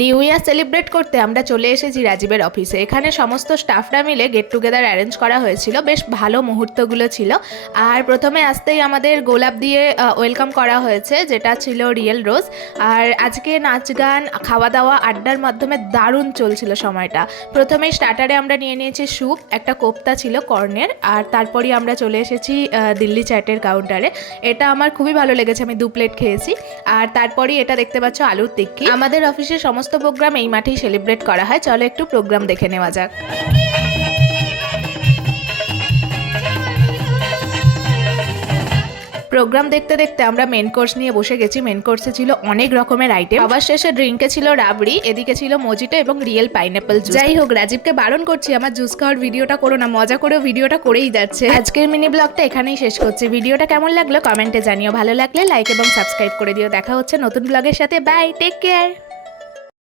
New year celebrate করতে আমরা চলে এসেছি রাজীবের অফিসে। এখানে সমস্ত স্টাফরা মিলে গেট টুগেদার অ্যারেঞ্জ করা হয়েছিল, বেশ ভালো মুহূর্তগুলো ছিল। আর প্রথমে আসতেই আমাদের গোলাপ দিয়ে ওয়েলকাম করা হয়েছে, যেটা ছিল রিয়েল রোজ। আর আজকে নাচ গান খাওয়া দাওয়া আড্ডার মাধ্যমে দারুণ চলছিল সময়টা। প্রথমেই স্টার্টারে আমরা নিয়ে নিয়েছি স্যুপ, একটা কোপ্তা ছিল কর্নের, আর তারপরই আমরা চলে এসেছি দিল্লি চাটের কাউন্টারে। এটা আমার খুবই ভালো লেগেছে, আমি 2 প্লেট খেয়েছি। আর তারপরই এটা দেখতে পাচ্ছ আলুর টিক্কি। আমাদের অফিসে সমস্ত প্রোগ্রাম এই মাঠেই সেলিব্রেট করা হয়। চলো একটু প্রোগ্রাম দেখে নেওয়া যাক। প্রোগ্রাম দেখতে দেখতে আমরা মেন কোর্স নিয়ে বসে গেছি। মেন কোর্সে ছিল অনেক রকমের আইটেম, আবার শেষে ড্রিঙ্কে ছিল রাবড়ি, এদিকে ছিল মজিটো এবং রিয়েল পাইনাপল জুস। যাই হোক, রাজীবকে বারণ করছি আমার জুস খাওয়ার ভিডিওটা করো না, মজা করেও ভিডিওটা করেই যাচ্ছে। আজকের মিনি ব্লগটা এখানেই শেষ করছি। ভিডিওটা কেমন লাগলো কমেন্টে জানিও, ভালো লাগলে লাইক এবং সাবস্ক্রাইব করে দিও। দেখা হচ্ছে নতুন ব্লগের সাথে। Bye, take care.